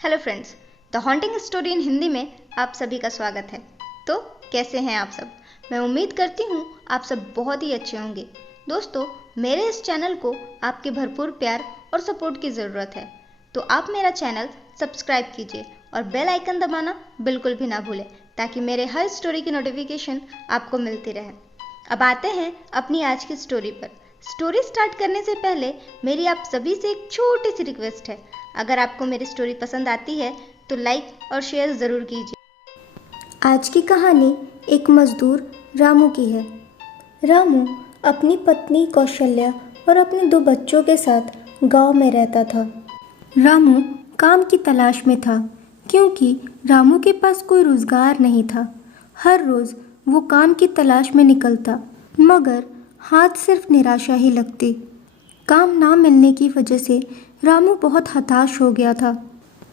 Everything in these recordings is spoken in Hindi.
Hello friends, the haunting story in Hindi में आप सभी का स्वागत है। तो कैसे हैं आप सब? मैं उम्मीद करती हूँ आप सब बहुत ही अच्छे होंगे। दोस्तों, मेरे इस चैनल को आपके भरपूर प्यार और सपोर्ट की ज़रूरत है, तो आप मेरा चैनल सब्सक्राइब कीजिए और बेल आइकन दबाना बिल्कुल भी ना भूलें, ताकि मेरे हर स्टोरी की नोटिफिकेशन आपको मिलती रहे। अब आते हैं अपनी आज की स्टोरी पर। स्टोरी स्टार्ट करने से पहले मेरी आप सभी से एक छोटी सी रिक्वेस्ट है। अगर आपको मेरी स्टोरी पसंद आती है तो लाइक और शेयर ज़रूर कीजिए। आज की कहानी एक मजदूर रामू की है। रामू अपनी पत्नी कौशल्या और अपने 2 बच्चों के साथ गांव में रहता था। रामू काम की तलाश में था, क्योंकि रामू के पास कोई रोजगार नहीं था। हर रोज वो काम की तलाश में निकलता, मगर हाथ सिर्फ निराशा ही लगती। काम ना मिलने की वजह से रामू बहुत हताश हो गया था।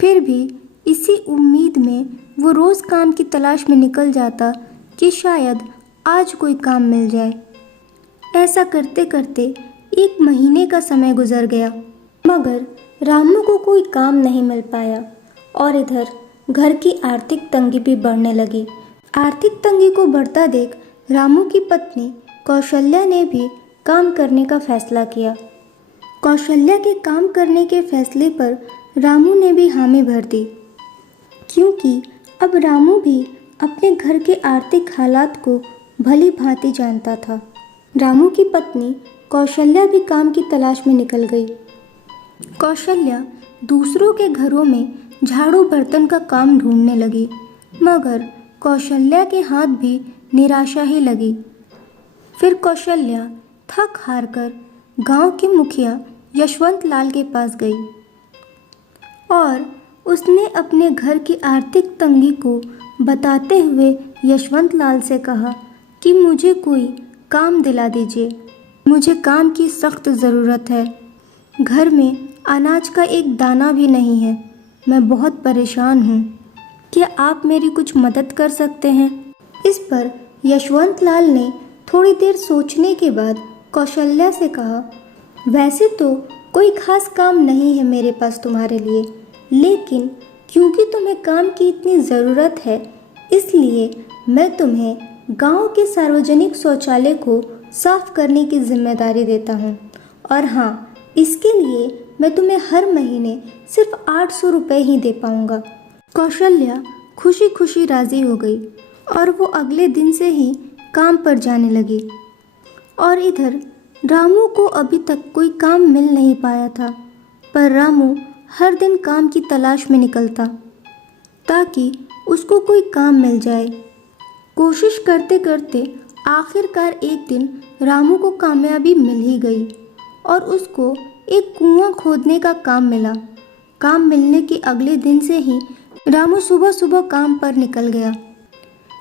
फिर भी इसी उम्मीद में वो रोज़ काम की तलाश में निकल जाता कि शायद आज कोई काम मिल जाए। ऐसा करते करते 1 महीने का समय गुजर गया, मगर रामू को कोई काम नहीं मिल पाया और इधर घर की आर्थिक तंगी भी बढ़ने लगी। आर्थिक तंगी को बढ़ता देख रामू की पत्नी कौशल्या ने भी काम करने का फैसला किया। कौशल्या के काम करने के फैसले पर रामू ने भी हामी भर दी, क्योंकि अब रामू भी अपने घर के आर्थिक हालात को भली भांति जानता था। रामू की पत्नी कौशल्या भी काम की तलाश में निकल गई। कौशल्या दूसरों के घरों में झाड़ू बर्तन का काम ढूंढने लगी, मगर कौशल्या के हाथ भी निराशा ही लगी। फिर कौशल्या थक हार कर गांव के मुखिया यशवंत लाल के पास गई और उसने अपने घर की आर्थिक तंगी को बताते हुए यशवंत लाल से कहा कि मुझे कोई काम दिला दीजिए। मुझे काम की सख्त ज़रूरत है। घर में अनाज का एक दाना भी नहीं है। मैं बहुत परेशान हूँ। क्या आप मेरी कुछ मदद कर सकते हैं? इस पर यशवंत लाल ने थोड़ी देर सोचने के बाद कौशल्या से कहा, वैसे तो कोई खास काम नहीं है मेरे पास तुम्हारे लिए, लेकिन क्योंकि तुम्हें काम की इतनी ज़रूरत है, इसलिए मैं तुम्हें गांव के सार्वजनिक शौचालय को साफ करने की जिम्मेदारी देता हूँ। और हाँ, इसके लिए मैं तुम्हें हर महीने सिर्फ 800 रुपये ही दे पाऊँगा। कौशल्या खुशी खुशी राज़ी हो गई और वो अगले दिन से ही काम पर जाने लगी। और इधर रामू को अभी तक कोई काम मिल नहीं पाया था, पर रामू हर दिन काम की तलाश में निकलता ताकि उसको कोई काम मिल जाए। कोशिश करते करते आखिरकार एक दिन रामू को कामयाबी मिल ही गई और उसको एक कुआं खोदने का काम मिला। काम मिलने के अगले दिन से ही रामू सुबह सुबह काम पर निकल गया।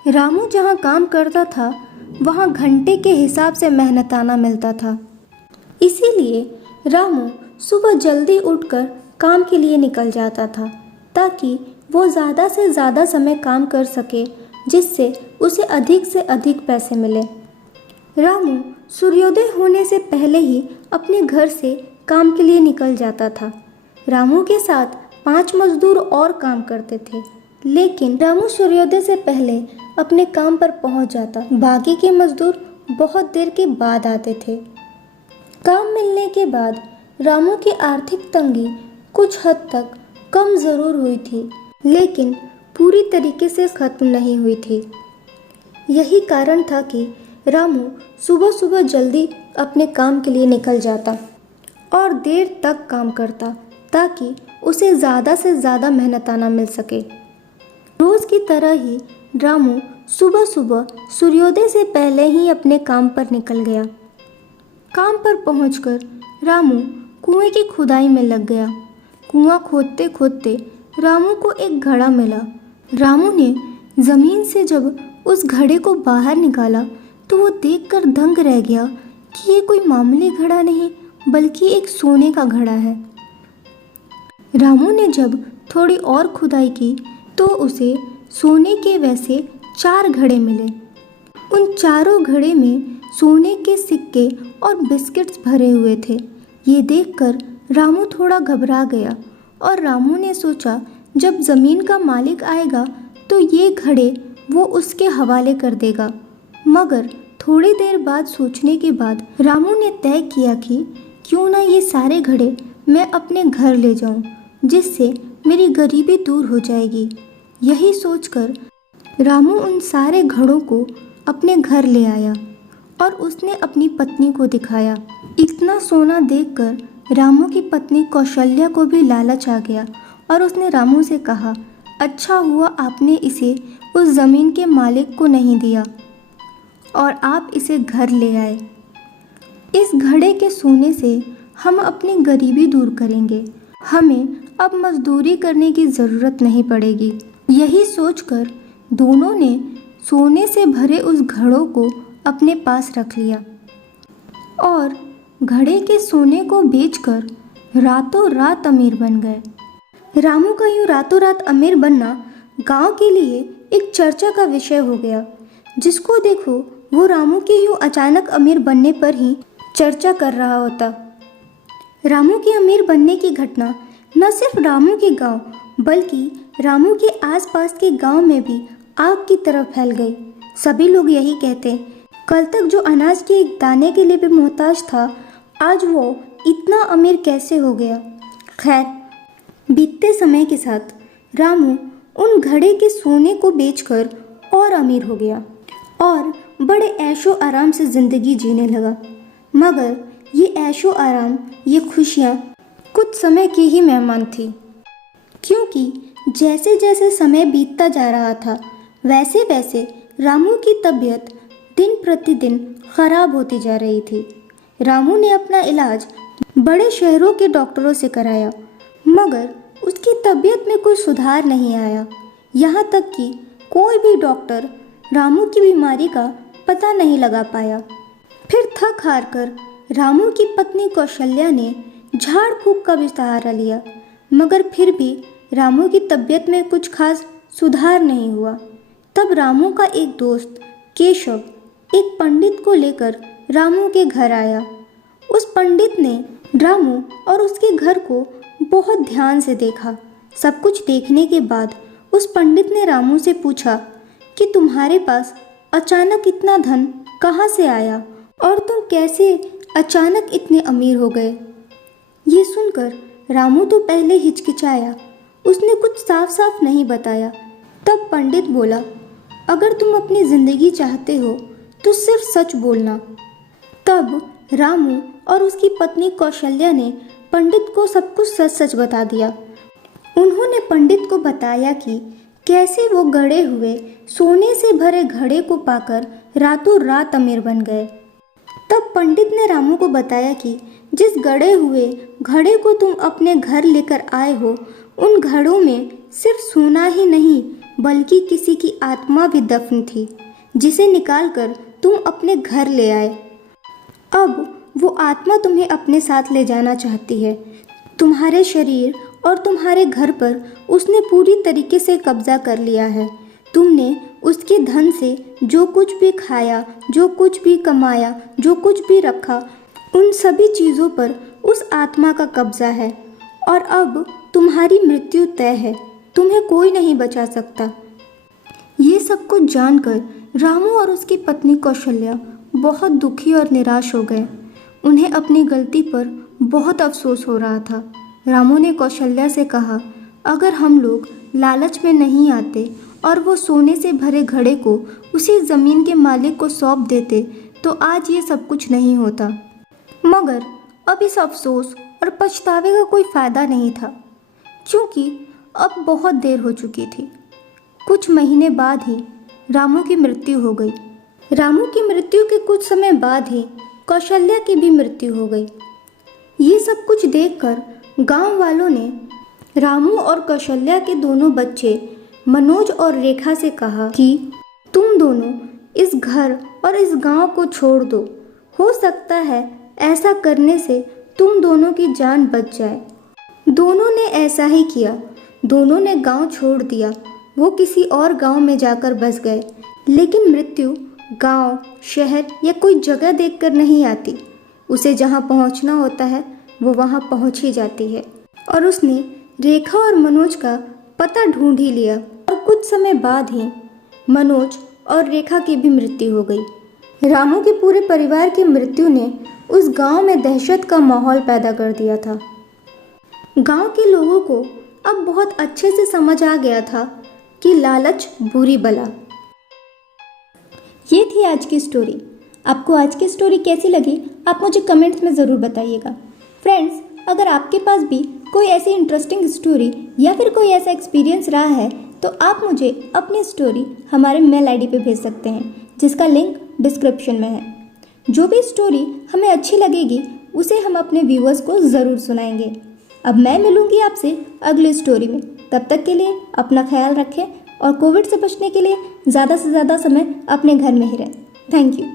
रामू जहाँ काम करता था वहाँ घंटे के हिसाब से मेहनताना मिलता था, इसीलिए रामू सुबह जल्दी उठकर काम के लिए निकल जाता था ताकि वो ज़्यादा से ज़्यादा समय काम कर सके, जिससे उसे अधिक से अधिक पैसे मिले। रामू सूर्योदय होने से पहले ही अपने घर से काम के लिए निकल जाता था। रामू के साथ 5 मजदूर और काम करते थे, लेकिन रामू सूर्योदय से पहले अपने काम पर पहुंच जाता। बाकी के मजदूर बहुत देर के बाद आते थे। काम मिलने के बाद रामू की आर्थिक तंगी कुछ हद तक कम ज़रूर हुई थी, लेकिन पूरी तरीके से ख़त्म नहीं हुई थी। यही कारण था कि रामू सुबह सुबह जल्दी अपने काम के लिए निकल जाता और देर तक काम करता ताकि उसे ज़्यादा से ज़्यादा मेहनताना मिल सके। रोज़ की तरह ही रामू सुबह सुबह सूर्योदय से पहले ही अपने काम पर निकल गया। काम पर पहुंचकर रामू कुएं की खुदाई में लग गया। कुआं खोदते खोदते रामू को एक घड़ा मिला। रामू ने ज़मीन से जब उस घड़े को बाहर निकाला तो वो देखकर दंग रह गया कि ये कोई मामूली घड़ा नहीं, बल्कि एक सोने का घड़ा है। रामू ने जब थोड़ी और खुदाई की तो उसे सोने के वैसे 4 घड़े मिले। उन चारों घड़े में सोने के सिक्के और बिस्किट्स भरे हुए थे। ये देखकर रामू थोड़ा घबरा गया और रामू ने सोचा जब ज़मीन का मालिक आएगा तो ये घड़े वो उसके हवाले कर देगा। मगर थोड़ी देर बाद सोचने के बाद रामू ने तय किया कि क्यों ना ये सारे घड़े मैं अपने घर ले जाऊं, जिससे मेरी गरीबी दूर हो जाएगी। यही सोचकर रामू उन सारे घड़ों को अपने घर ले आया और उसने अपनी पत्नी को दिखाया। इतना सोना देखकर रामू की पत्नी कौशल्या को भी लालच आ गया और उसने रामू से कहा, अच्छा हुआ आपने इसे उस ज़मीन के मालिक को नहीं दिया और आप इसे घर ले आए। इस घड़े के सोने से हम अपनी गरीबी दूर करेंगे। हमें अब मजदूरी करने की ज़रूरत नहीं पड़ेगी। यही सोचकर दोनों ने सोने से भरे उस घड़ों को अपने पास रख लिया और घड़े के सोने को बेचकर रातों रात अमीर बन गए। रामू का यूँ रातों रात अमीर बनना गांव के लिए एक चर्चा का विषय हो गया। जिसको देखो वो रामू के यूँ अचानक अमीर बनने पर ही चर्चा कर रहा होता। रामू के अमीर बनने की घटना न सिर्फ रामू के गांव बल्कि रामू के आसपास के गांव में भी आग की तरह फैल गई। सभी लोग यही कहते, कल तक जो अनाज के एक दाने के लिए भी मोहताज था, आज वो इतना अमीर कैसे हो गया। खैर, बीतते समय के साथ रामू उन घड़े के सोने को बेचकर और अमीर हो गया और बड़े ऐशो आराम से ज़िंदगी जीने लगा। मगर ये ऐशो आराम, ये खुशियाँ कुछ समय की ही मेहमान थी, क्योंकि जैसे जैसे समय बीतता जा रहा था वैसे वैसे रामू की तबीयत दिन प्रतिदिन खराब होती जा रही थी। रामू ने अपना इलाज बड़े शहरों के डॉक्टरों से कराया, मगर उसकी तबीयत में कोई सुधार नहीं आया। यहाँ तक कि कोई भी डॉक्टर रामू की बीमारी का पता नहीं लगा पाया। फिर थक हार कर रामू की पत्नी कौशल्या ने झाड़ फूक का भी सहारा लिया, मगर फिर भी रामू की तबीयत में कुछ खास सुधार नहीं हुआ। तब रामू का एक दोस्त केशव एक पंडित को लेकर रामू के घर आया। उस पंडित ने रामू और उसके घर को बहुत ध्यान से देखा। सब कुछ देखने के बाद उस पंडित ने रामू से पूछा कि तुम्हारे पास अचानक इतना धन कहाँ से आया और तुम कैसे अचानक इतने अमीर हो गए। ये सुनकर रामू तो पहले हिचकिचाया, उसने कुछ साफ साफ नहीं बताया। तब पंडित बोला, अगर तुम अपनी ज़िंदगी चाहते हो तो सिर्फ सच बोलना। तब रामू और उसकी पत्नी कौशल्या ने पंडित को सब कुछ सच सच बता दिया। उन्होंने पंडित को बताया कि कैसे वो गड़े हुए सोने से भरे घड़े को पाकर रातों रात अमीर बन गए। तब पंडित ने रामू को बताया कि जिस गड़े हुए घड़े को तुम अपने घर लेकर आए हो, उन घड़ों में सिर्फ सोना ही नहीं बल्कि किसी की आत्मा भी दफन थी, जिसे निकालकर तुम अपने घर ले आए। अब वो आत्मा तुम्हें अपने साथ ले जाना चाहती है। तुम्हारे शरीर और तुम्हारे घर पर उसने पूरी तरीके से कब्जा कर लिया है। तुमने उसके धन से जो कुछ भी खाया, जो कुछ भी कमाया, जो कुछ भी रखा, उन सभी चीज़ों पर उस आत्मा का कब्जा है और अब तुम्हारी मृत्यु तय है। तुम्हें कोई नहीं बचा सकता। ये सब कुछ जानकर रामू और उसकी पत्नी कौशल्या बहुत दुखी और निराश हो गए। उन्हें अपनी गलती पर बहुत अफसोस हो रहा था। रामू ने कौशल्या से कहा, अगर हम लोग लालच में नहीं आते और वो सोने से भरे घड़े को उसी ज़मीन के मालिक को सौंप देते तो आज ये सब कुछ नहीं होता। मगर अब इस अफसोस और पछतावे का कोई फ़ायदा नहीं था, क्योंकि अब बहुत देर हो चुकी थी। कुछ महीने बाद ही रामू की मृत्यु हो गई। रामू की मृत्यु के कुछ समय बाद ही कौशल्या की भी मृत्यु हो गई। ये सब कुछ देखकर गांव वालों ने रामू और कौशल्या के दोनों बच्चे मनोज और रेखा से कहा कि तुम दोनों इस घर और इस गांव को छोड़ दो। हो सकता है ऐसा करने से तुम दोनों की जान बच जाए। दोनों ने ऐसा ही किया। दोनों ने गांव छोड़ दिया। वो किसी और गांव में जाकर बस गए। लेकिन मृत्यु गांव, शहर या कोई जगह देखकर नहीं आती। उसे जहां पहुंचना होता है वो वहां पहुंच ही जाती है। और उसने रेखा और मनोज का पता ढूंढ ही लिया और कुछ समय बाद ही मनोज और रेखा की भी मृत्यु हो गई। रामू के पूरे परिवार की मृत्यु ने उस गांव में दहशत का माहौल पैदा कर दिया था। गांव के लोगों को अब बहुत अच्छे से समझ आ गया था कि लालच बुरी बला। ये थी आज की स्टोरी। आपको आज की स्टोरी कैसी लगी आप मुझे कमेंट्स में ज़रूर बताइएगा। फ्रेंड्स, अगर आपके पास भी कोई ऐसी इंटरेस्टिंग स्टोरी या फिर कोई ऐसा एक्सपीरियंस रहा है तो आप मुझे अपनी स्टोरी हमारे मेल आईडी पे भेज सकते हैं, जिसका लिंक डिस्क्रिप्शन में है। जो भी स्टोरी हमें अच्छी लगेगी उसे हम अपने व्यूअर्स को ज़रूर सुनाएंगे। अब मैं मिलूंगी आपसे अगली स्टोरी में। तब तक के लिए अपना ख्याल रखें और कोविड से बचने के लिए ज़्यादा से ज़्यादा समय अपने घर में ही रहें। Thank you.